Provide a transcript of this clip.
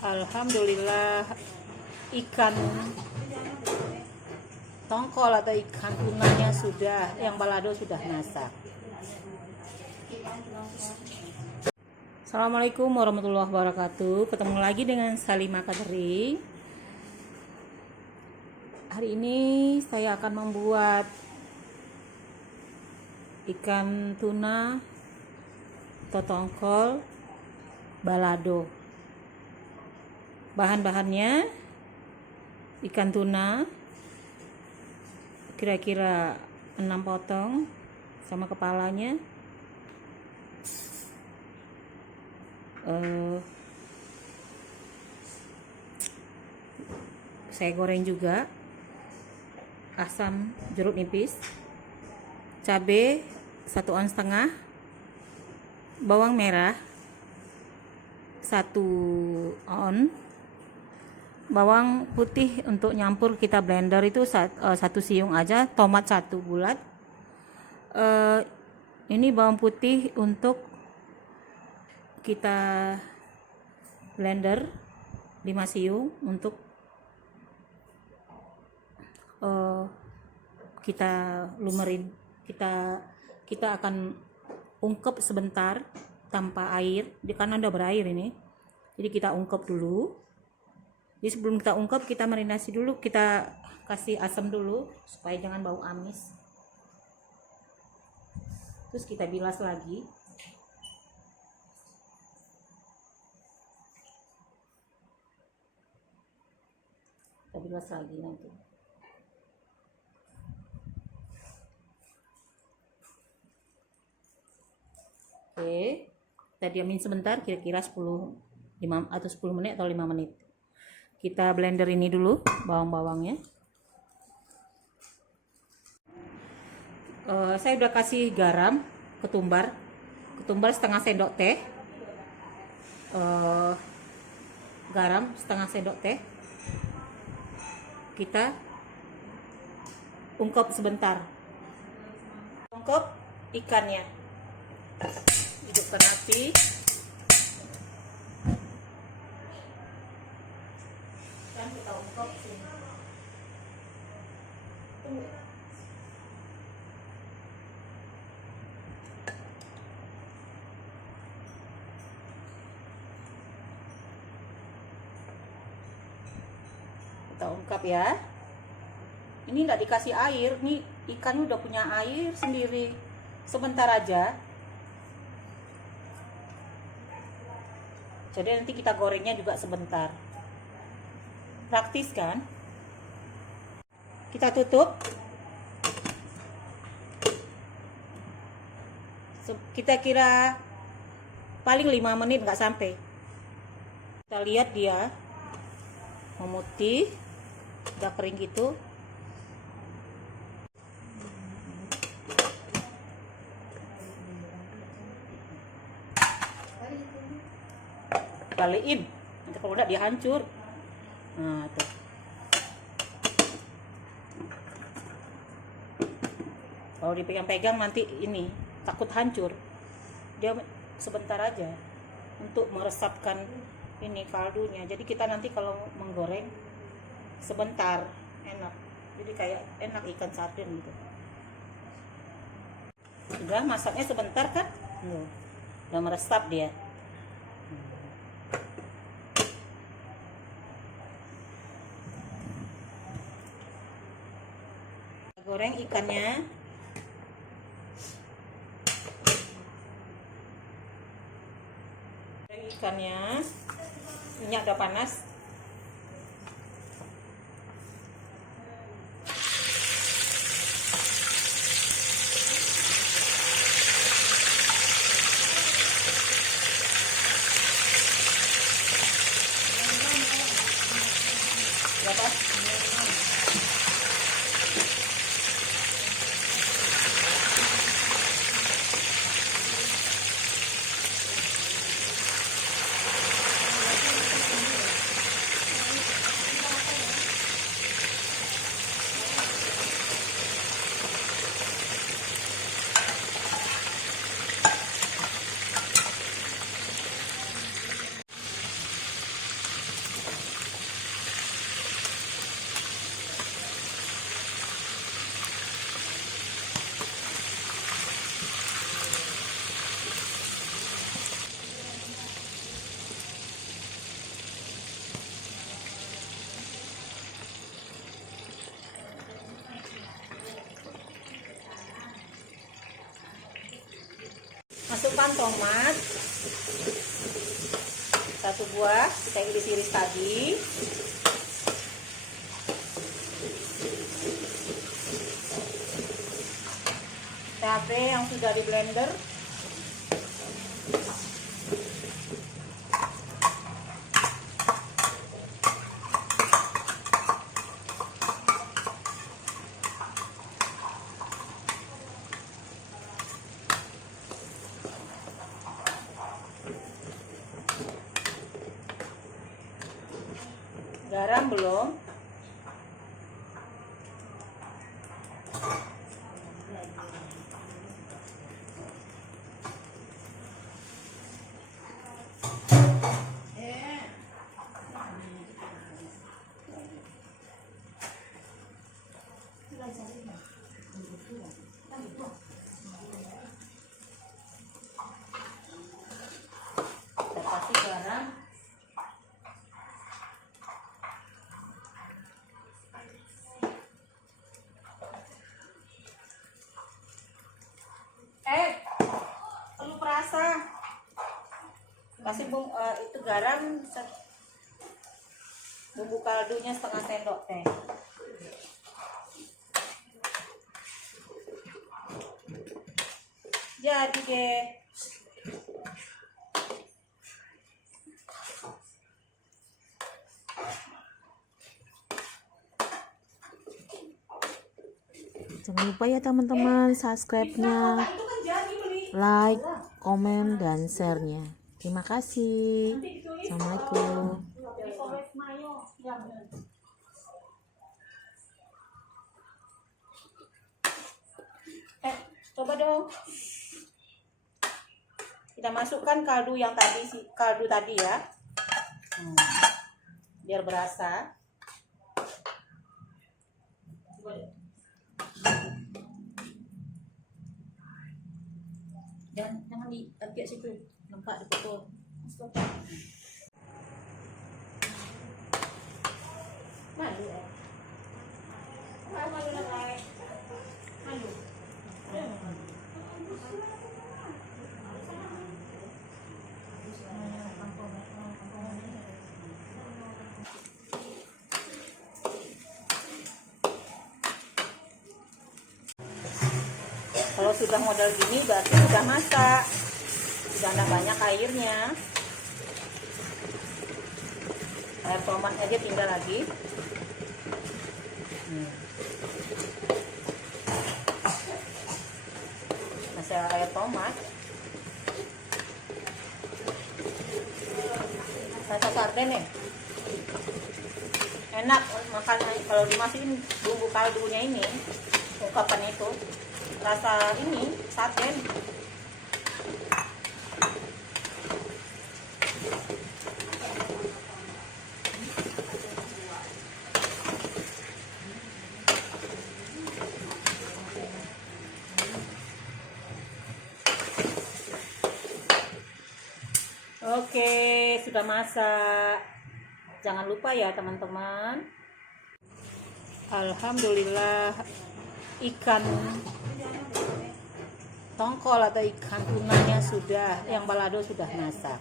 Alhamdulillah, ikan tongkol atau ikan tunanya yang balado sudah masak. Assalamualaikum warahmatullahi wabarakatuh. Ketemu lagi dengan Salimah Catering. Hari ini saya akan membuat ikan tuna atau tongkol balado. Bahan-bahannya ikan tuna kira-kira 6 potong sama kepalanya, saya goreng juga, asam jeruk nipis, cabai 1,5 ons, bawang merah 1 on, bawang putih untuk nyampur kita blender itu 1 siung aja, tomat 1 bulat. Ini bawang putih untuk kita blender 5 siung untuk kita lumerin. Kita akan ungkep sebentar tanpa air, karena udah berair ini. Jadi kita ungkep dulu. Jadi sebelum kita ungkep, kita marinasi dulu, kita kasih asam dulu supaya jangan bau amis. Terus kita bilas lagi. Kita bilas lagi nanti. Oke, kita diamin sebentar, kira-kira 10 menit atau 5 menit. Kita blender ini dulu bawang-bawangnya. Saya udah kasih garam, ketumbar setengah sendok teh, garam setengah sendok teh. Kita ungkep sebentar. Ungkep ikannya, hidupkan api. Kita ungkep sini. Tunggu. Kita ungkap ya. Ini nggak dikasih air, nih ikannya udah punya air sendiri. Sebentar aja. Jadi nanti kita gorengnya juga sebentar. Praktis kan? Kita tutup. Kita kira paling 5 menit, nggak sampai. Kita lihat dia memutih, udah kering gitu. Balikin, nanti kalau udah dia hancur. Nah, tuh. Kalau dipegang-pegang nanti ini takut hancur. Dia sebentar aja untuk meresapkan ini kaldunya. Jadi kita nanti kalau menggoreng sebentar, enak. Jadi kayak enak ikan sarden gitu. Udah masaknya sebentar kan? Udah meresap dia. Goreng ikannya. Minyak udah panas. Berapa? masukkan tomat 1 buah, kita iris-iris tadi. Cabai yang sudah di blender. Garam belum. Kita kasih garam. Perlu perasa. Kasih itu garam, bumbu kaldunya 1/2 sendok teh. Jadi deh. Jangan lupa ya teman-teman subscribe-nya, like, komen, dan share-nya. Terima kasih. Assalamualaikum. Coba dong. Kita masukkan kaldu yang tadi, kaldu tadi ya. Biar berasa. Coba deh. Jangan di target situ, nampak dipotong. Malu ya. Malu nak. Malu. Kalau sudah model gini berarti sudah masak, sudah ada banyak airnya. Air tomat aja tinggal lagi. Masih air tomat. Rasa sarden nih. Enak makan kalau dimasukin bumbu kaldunya ini, ungkapan itu. Rasa ini sarden. Oke, sudah masak. Jangan lupa ya teman-teman. Alhamdulillah, ikan tongkol atau ikan tunanya sudah, yang balado sudah masak.